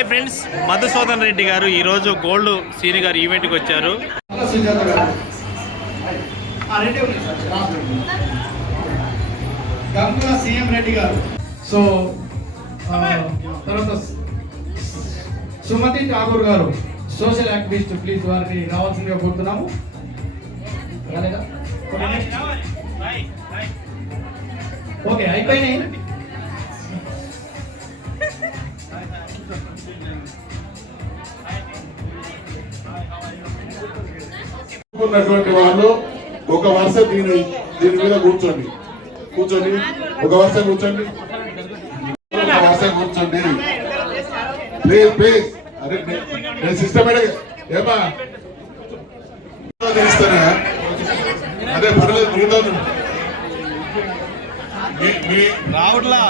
Hi friends Madhusudan Reddy గారు ఈరోజు gold సీని గారు ఈవెంట్కి వచ్చారు. సీఎం రెడ్డి గారు. సో తర్వాత సుమతి ఠాగూర్ గారు సోషల్ యాక్టివిస్ట్ ప్లీజ్ వారిని రావాల్సిందిగా కోరుతున్నాము. ఓకే అయిపోయినాయి. ఉన్నటువంటి వాళ్ళు ఒక వరుస దీని దీని మీద కూర్చోండి. కూర్చోండి. ఒక వరుస కూర్చోండి. ఒక వరుస కూర్చోండి. ప్లీజ్ ప్లీజ్ అరే నేను సిస్టమేటిక్ ఏమా? తెలుస్తానా అదే పర్లేదు మీ రావట్లా?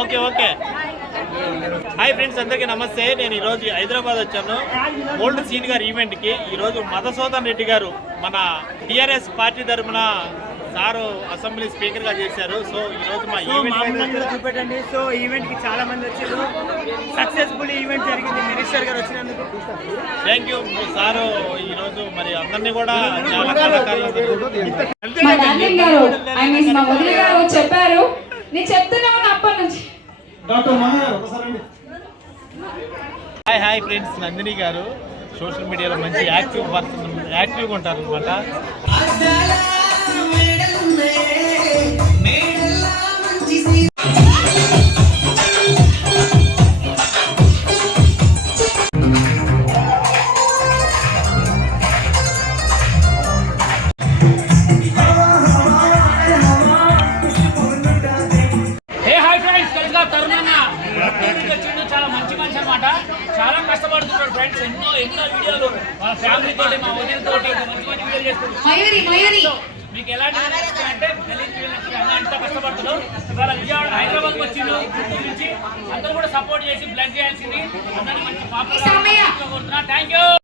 Okay okay. హాయ్ ఫ్రెండ్స్ అందరికీ నమస్తే. నేను ఈరోజు హైదరాబాద్ వచ్చాను. గోల్డ్ సీన్ గారి ఈవెంట్కి ఈరోజు మధుసూదన్ రెడ్డి గారు మన టిఆర్ఎస్ పార్టీ తరఫున సారు అసెంబ్లీ స్పీకర్గా చేశారు. సో ఈరోజు మా సో మా ఈవెంట్ చూపెట్టండి. సో ఈవెంట్కి చాలా మంది వచ్చారు. సక్సెస్ఫుల్ ఈవెంట్ జరిగింది. మినిస్టర్ గారు వచ్చినందుకు. థ్యాంక్ యూ సారు ఈరోజు మరి అందరినీ కూడా చాలా చెప్పారు. నేను చెప్తూనే ఉన్నా అప్పటి నుంచి. హాయ్ హాయ్ ఫ్రెండ్స్ నందిని గారు. సోషల్ మీడియాలో మంచి యాక్టివ్ పర్సన్ యాక్టివ్గా ఉంటారు అనమాట అనమాట చాలా కష్టపడుతున్నాడు ఫ్రెండ్స్ ఎన్నో ఎన్నో వీడియోలు వాళ్ళ ఫ్యామిలీ తోటి మా వదిన తోటి మంచి మంచి వీడియోలు మీకు ఎలాంటి అంటే అన్న ఎంత ఇవాళ విజయవాడ హైదరాబాద్ వచ్చిండు ఊరు నుంచి. అందరూ కూడా సపోర్ట్ చేసి బ్లడ్ చేయాల్సింది. అందరినీ మంచి. పాప థ్యాంక్ యూ